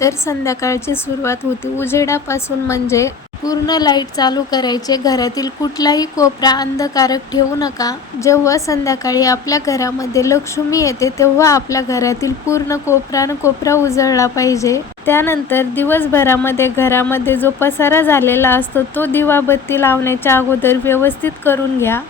तर संध्याकाळची सुरुवात होती उजेडापासून, म्हणजे पूर्ण लाईट चालू करायचे. घरातील कुठलाही कोपरा अंधकारक ठेवू नका. जेव्हा संध्याकाळी आपल्या घरामध्ये लक्ष्मी येते तेव्हा आपल्या घरातील पूर्ण कोपरा उजळला पाहिजे. त्यानंतर दिवसभरामध्ये घरामध्ये जो पसारा झालेला असतो तो दिवाबत्ती लावण्याच्या अगोदर व्यवस्थित करून घ्या.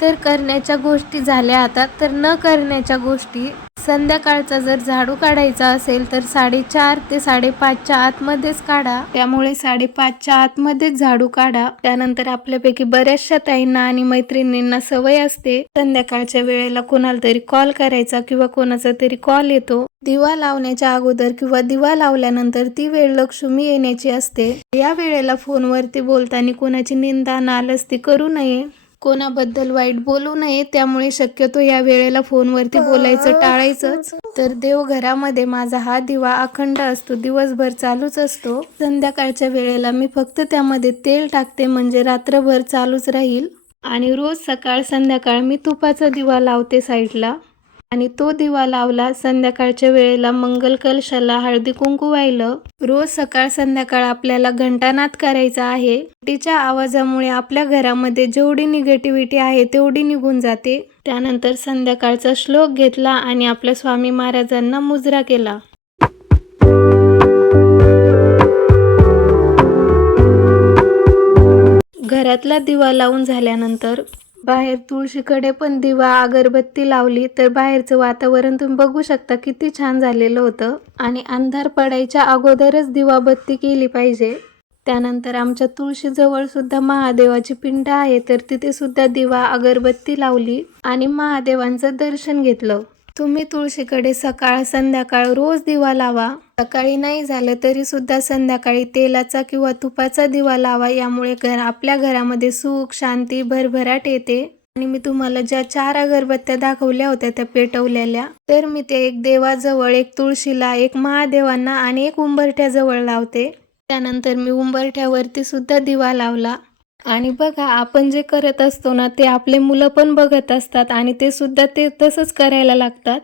तर करण्याच्या गोष्टी झाल्या आता, तर न करण्याच्या गोष्टी. संध्याकाळचा जर झाडू काढायचा असेल तर 4:30 ते 5:30च्या आतमध्येच काढा. त्यामुळे 5:30च्या आतमध्येच झाडू काढा. त्यानंतर आपल्यापैकी बऱ्याचशा ताईंना आणि मैत्रिणींना सवय असते संध्याकाळच्या वेळेला कोणाला तरी कॉल करायचा किंवा कोणाचा तरी कॉल येतो. दिवा लावण्याच्या अगोदर किंवा दिवा लावल्यानंतर ती वेळ लक्ष्मी येण्याची असते. या वेळेला फोनवरती बोलताना कोणाची निंदा नालस्ती करू नये, कोणाबद्दल वाईट बोलू नये. त्यामुळे शक्यतो या वेळेला फोनवरती बोलायचं टाळायचंच. तर देवघरामध्ये माझा हा दिवा अखंड असतो, दिवसभर चालूच असतो. संध्याकाळच्या वेळेला मी फक्त त्यामध्ये तेल टाकते, म्हणजे रात्रभर चालूच राहील. आणि रोज सकाळ संध्याकाळ मी तुपाचा दिवा लावते साईडला. आणि तो दिवा लावला. संध्याकाळच्या वेळेला मंगल कलशाला हळदी कुंकू वाहिलं. रोज सकाळ संध्याकाळ आपल्याला घंटानाद करायचा आहे. घंटीच्या आवाजामुळे आपल्या घरामध्ये जेवढी निगेटिव्हिटी आहे तेवढी निघून जाते. त्यानंतर संध्याकाळचा श्लोक घेतला आणि आपल्या स्वामी महाराजांना मुजरा केला. घरातला दिवा लावून झाल्यानंतर बाहेर तुळशीकडे पण दिवा अगरबत्ती लावली. तर बाहेरचं वातावरण तुम्ही बघू शकता किती छान झालेलं होतं. आणि अंधार पडायच्या अगोदरच दिवाबत्ती केली पाहिजे. त्यानंतर आमच्या तुळशीजवळ सुद्धा महादेवाची पिंड आहे, तर तिथे सुद्धा दिवा अगरबत्ती लावली आणि महादेवांचं दर्शन घेतलं. तुम्ही तुळशीकडे सकाळ संध्याकाळ रोज दिवा लावा. सकाळी नाही झालं तरी सुद्धा संध्याकाळी तेलाचा किंवा तुपाचा दिवा लावा. यामुळे आपल्या घरामध्ये सुख शांती भरभराट येते. आणि मी तुम्हाला ज्या 4 अगरबत्त्या दाखवल्या होत्या त्या पेटवलेल्या, तर मी ते एक देवाजवळ, एक तुळशीला, एक महादेवांना आणि एक उंबरठ्याजवळ लावते. त्यानंतर मी उंबरठ्यावरती सुद्धा दिवा लावला. आणि बघा, आपण जे करत असतो ना ते आपले मुलं पण बघत असतात आणि ते सुद्धा ते तसंच करायला लागतात.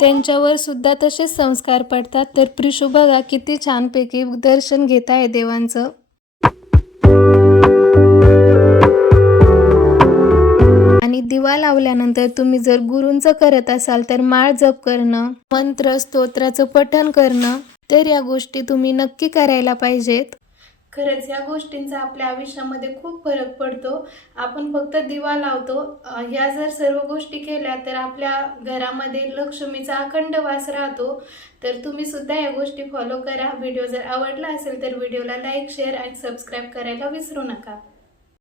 त्यांच्यावर सुद्धा तसेच संस्कार पडतात. तर प्रिशू बघा किती छानपैकी दर्शन घेत आहे देवांचं. आणि दिवा लावल्यानंतर तुम्ही जर गुरूंचं करत असाल तर माळ जप करणं, मंत्र स्तोत्राचं पठण करणं, तर या गोष्टी तुम्ही नक्की करायला पाहिजेत. खरंच या गोष्टींचा आपल्या आयुष्यामध्ये खूप फरक पडतो. आपण फक्त दिवा लावतो, ह्या जर सर्व गोष्टी केल्या तर आपल्या घरामध्ये लक्ष्मीचा अखंड वास राहतो. तर तुम्ही सुद्धा या गोष्टी फॉलो करा. व्हिडिओ जर आवडला असेल तर व्हिडिओला लाईक, शेअर आणि सबस्क्राईब करायला विसरू नका.